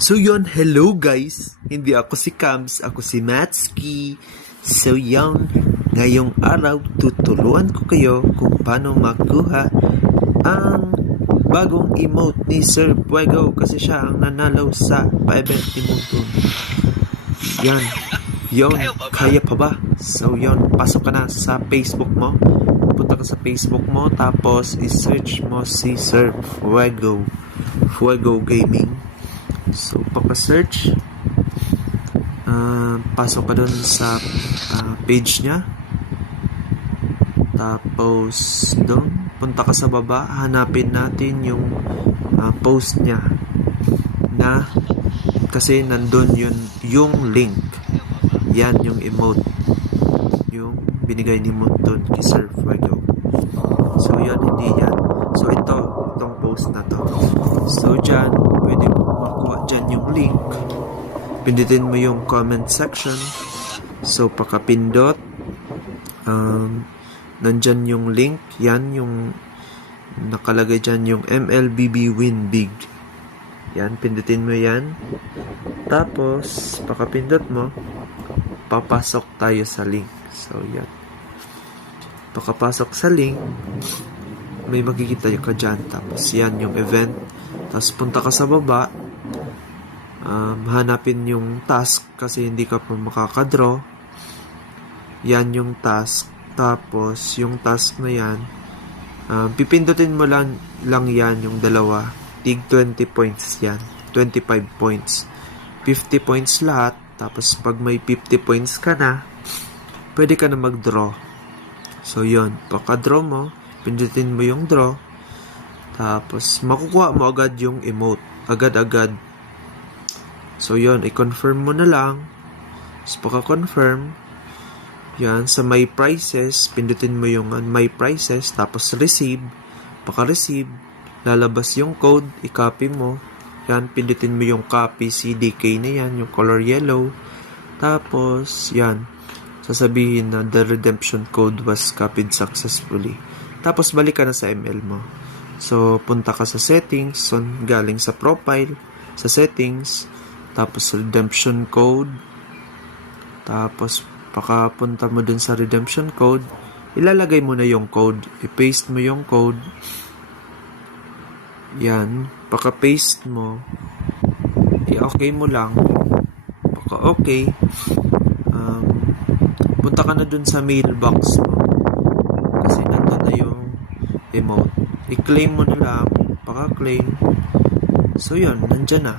So yun, hello guys! Hindi ako si Kams, ako si Matski. So yun, ngayong araw tuturuan ko kayo kung paano makuha ang bagong emote ni Sir Fuego kasi siya ang nanalo sa pa-event emote. Yan, yun, kaya pa ba? So yun, pasok ka na sa Facebook mo. Punta ka sa Facebook mo, tapos i-search mo si Sir Fuego. Fuego Gaming. So, pagka-search, pasok ka dun sa page niya. Tapos, dun, punta ka sa baba, hanapin natin yung post niya na kasi nandun yung link. Yan yung emote. Yung binigay ni mo dun kay Sir Fuego. So, yun, hindi yan. So, itong post na to. So, dyan, pwede mo makuha dyan yung link. Pindutin mo yung comment section. So, pakapindot. Nandyan yung link. Yan, yung nakalagay dyan yung MLBB Win Big. Yan, pindutin mo yan. Tapos, pakapindot mo, papasok tayo sa link. So, yan. Pakapasok sa link, may makikita ka dyan. Tapos yan yung event. Tapos punta ka sa baba, hanapin yung task kasi hindi ka pa makakadraw. Yan yung task. Tapos yung task na yan, pipindutin mo lang yan yung dalawa. Tig 20 points yan. 25 points. 50 points lahat. Tapos pag may 50 points ka na, pwede ka na mag-draw. So yun, pagka-draw mo, pindutin mo yung draw. Tapos, makukuha mo agad yung emote. Agad-agad. So, yun. I-confirm mo na lang. Tapos, pagka-confirm, yan. Sa my prices, pindutin mo yung my prices. Tapos, receive. Pagka-receive, lalabas yung code. I-copy mo. Yan. Pindutin mo yung copy CDK na yan. Yung color yellow. Tapos, yan. Sasabihin na the redemption code was copied successfully. Tapos, balik ka na sa ML mo. So, punta ka sa settings. So, galing sa profile, sa settings. Tapos, redemption code. Tapos, pakapunta mo dun sa redemption code. Ilalagay mo na yung code. I-paste mo yung code. Yan. Paka-paste mo. I-okay mo lang. Paka-okay. Punta ka na dun sa mailbox mo. Kasi nandun na yung emote. I-claim mo na lang. Paka-claim. So, yun. Nandyan na.